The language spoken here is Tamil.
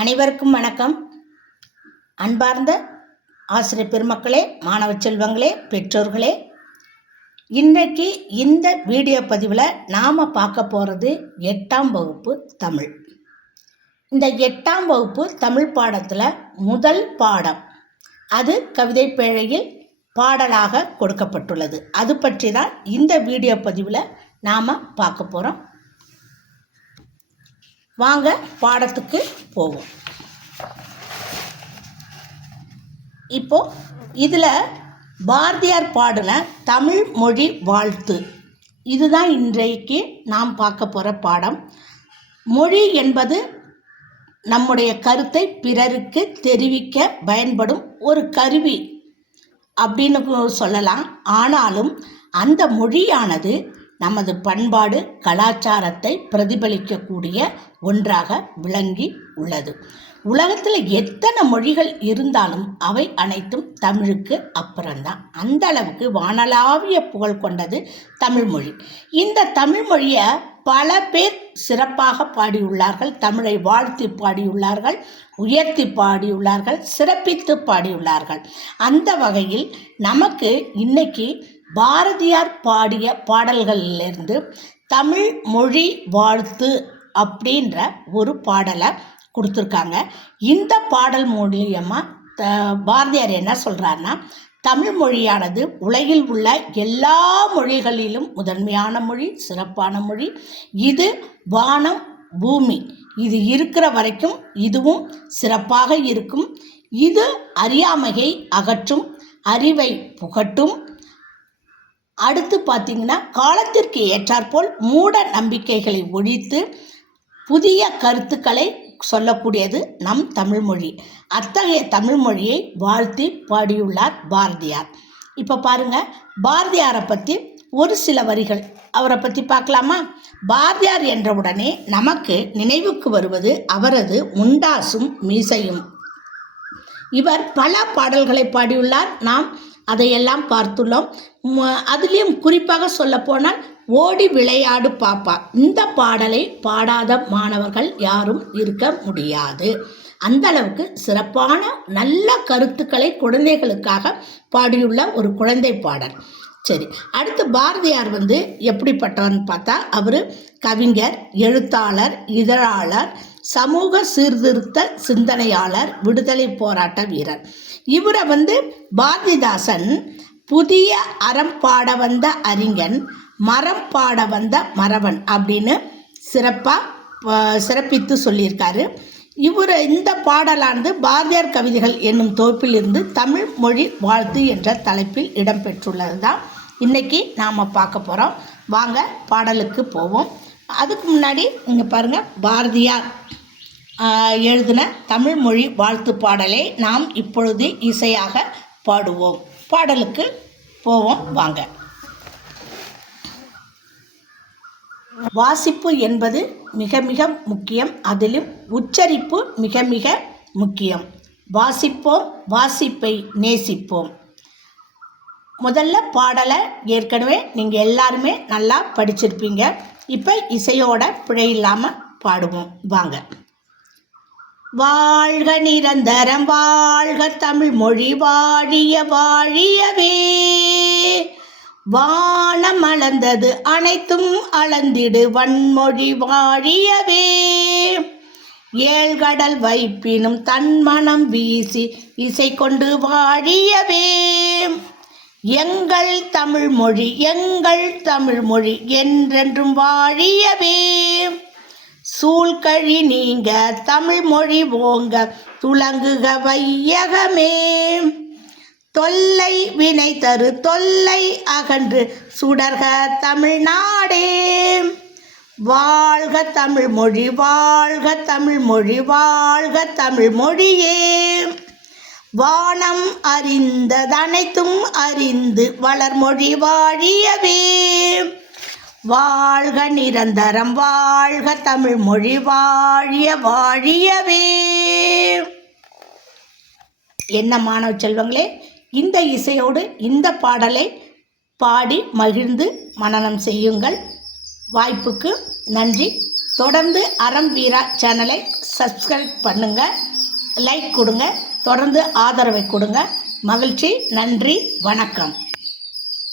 அனைவருக்கும் வணக்கம். அன்பார்ந்த ஆசிரியர் பெருமக்களே மாணவ செல்வங்களே பெற்றோர்களே இன்றைக்கு இந்த வீடியோ பதிவில் நாம் பார்க்க போகிறது எட்டாம் வகுப்பு தமிழ். இந்த எட்டாம் வகுப்பு தமிழ் பாடத்தில் முதல் பாடம் அது கவிதை பேழையில் பாடலாக கொடுக்கப்பட்டுள்ளது. அது பற்றி தான் இந்த வீடியோ பதிவில் நாம் பார்க்க போகிறோம் வாங்க பாடத்துக்கு போவோம். இப்போ இதில் பாரதியார் பாடின தமிழ் மொழி வாழ்த்து. இதுதான் இன்றைக்கு நாம் பார்க்க போகிற பாடம். மொழி என்பது நம்முடைய கருத்தை பிறருக்கு தெரிவிக்க பயன்படும் ஒரு கருவி அப்படின்னு சொல்லலாம். ஆனாலும் அந்த மொழியானது நமது பண்பாடு கலாச்சாரத்தை பிரதிபலிக்கக்கூடிய ஒன்றாக விளங்கி உள்ளது. உலகத்தில் எத்தனை மொழிகள் இருந்தாலும் அவை அனைத்தும் தமிழுக்கு அப்புறம்தான். அந்த அளவுக்கு வானளாவிய புகழ் கொண்டது தமிழ்மொழி இந்த தமிழ்மொழியை பல பேர் சிறப்பாக பாடியுள்ளார்கள் தமிழை வாழ்த்தி பாடியுள்ளார்கள் உயர்த்தி பாடியுள்ளார்கள் சிறப்பித்து பாடியுள்ளார்கள். அந்த வகையில் நமக்கு இன்னைக்கு பாரதியார் பாடிய பாடல்களிலிருந்து தமிழ் மொழி வாழ்த்து அப்படின்ற ஒரு பாடலை கொடுத்துருக்காங்க. இந்த பாடல் மூலியமாக த பாரதியார் என்ன சொல்கிறாருன்னா தமிழ் மொழியானது உலகில் உள்ள எல்லா மொழிகளிலும் முதன்மையான மொழி சிறப்பான மொழி. இது வானம் பூமி. இது இருக்கிற வரைக்கும் இதுவும் சிறப்பாக இருக்கும். இது அறியாமையை அகற்றும் அறிவை புகட்டும் அடுத்து பார்த்தீங்கன்னா காலத்திற்கு ஏற்றாற்போல் மூட நம்பிக்கைகளை ஒழித்து புதிய கருத்துக்களை சொல்லக்கூடியது நம் தமிழ்மொழி அத்தகைய தமிழ்மொழியை வாழ்த்தி பாடியுள்ளார் பாரதியார். இப்போ பாருங்க பாரதியாரை பற்றி ஒரு சில வரிகள். அவரை பற்றி பார்க்கலாமா? பாரதியார் என்றவுடனே நமக்கு நினைவுக்கு வருவது அவரது முண்டாசும் மீசையும். இவர் பல பாடல்களை பாடியுள்ளார். நாம் அதையெல்லாம் பார்த்துள்ளோம். அதுலேயும் குறிப்பாக சொல்லப்போனால் ஓடி விளையாடு பாப்பா. இந்த பாடலை பாடாத மாணவர்கள் யாரும் இருக்க முடியாது. அந்த அளவுக்கு சிறப்பான நல்ல கருத்துக்களை குழந்தைகளுக்காக பாடியுள்ள ஒரு குழந்தை பாடல். சரி அடுத்து பாரதியார் வந்து எப்படிப்பட்டவர்னு பார்த்தா அவர் கவிஞர் எழுத்தாளர் இதழாளர் சமூக சீர்திருத்த சிந்தனையாளர் விடுதலை போராட்ட வீரர். இவரை வந்து பாரதிதாசன் புதிய அறம் பாட வந்த அறிஞன் மரம் பாட வந்த மறவன் அப்படின்னு சிறப்பாக சிறப்பித்து சொல்லியிருக்காரு. இவர் இந்த பாடலானது பாரதியார் கவிதைகள் என்னும் தொகுப்பிலிருந்து தமிழ் மொழி வாழ்த்து என்ற தலைப்பில் இடம்பெற்றுள்ளது தான் இன்றைக்கி நாம் பார்க்க போகிறோம் வாங்க பாடலுக்கு போவோம். அதுக்கு முன்னாடி இங்கே பாருங்கள் பாரதியார். எழுதின தமிழ்மொழி வாழ்த்து பாடலை நாம் இப்பொழுது இசையாக பாடுவோம். பாடலுக்கு போவோம் வாங்க. வாசிப்பு என்பது மிக மிக முக்கியம். அதிலும் உச்சரிப்பு மிக மிக முக்கியம். வாசிப்போம் வாசிப்பை நேசிப்போம். முதல்ல பாடலை ஏற்கனவே நீங்கள் எல்லாருமே நல்லா படிச்சிருப்பீங்க. இப்போ இசையோட பிழை இல்லாமல் பாடுவோம். வாங்க. வாழ்க நிரந்தரம் வாழ்க தமிழ் மொழி வாழிய வாழியவே. வானம் அளந்தது அனைத்தும் அளந்திடு வன்மொழி வாழியவே. ஏழ்கடல் வைப்பினும் தன்மனம் வீசி இசை கொண்டு வாழியவே. எங்கள் தமிழ் மொழி எங்கள் தமிழ் மொழி என்றென்றும் வாழியவே. சூழ்கழி நீங்க தமிழ் மொழி ஓங்க துலங்குக வையகமே. தொல்லை வினை தரு தொல்லை அகன்று சுடர்க தமிழ்நாடே. வாழ்க தமிழ் மொழி வாழ்க தமிழ் மொழி வாழ்க தமிழ் மொழியே. வானம் அறிந்ததனைத்தும் அறிந்து வளர்மொழி வாழியவே. வாழ்க நிரந்தரம் வாழ்க தமிழ் மொழி வாழிய வாழியவே. என்ன மாணவ செல்வங்களே இந்த இசையோடு இந்த பாடலை பாடி மகிழ்ந்து மனனம் செய்யுங்கள். வாய்ப்புக்கு நன்றி. தொடர்ந்து அறம் வீரா சேனலை சப்ஸ்கிரைப் பண்ணுங்கள் லைக் கொடுங்க தொடர்ந்து ஆதரவை கொடுங்க. மகிழ்ச்சி நன்றி வணக்கம்.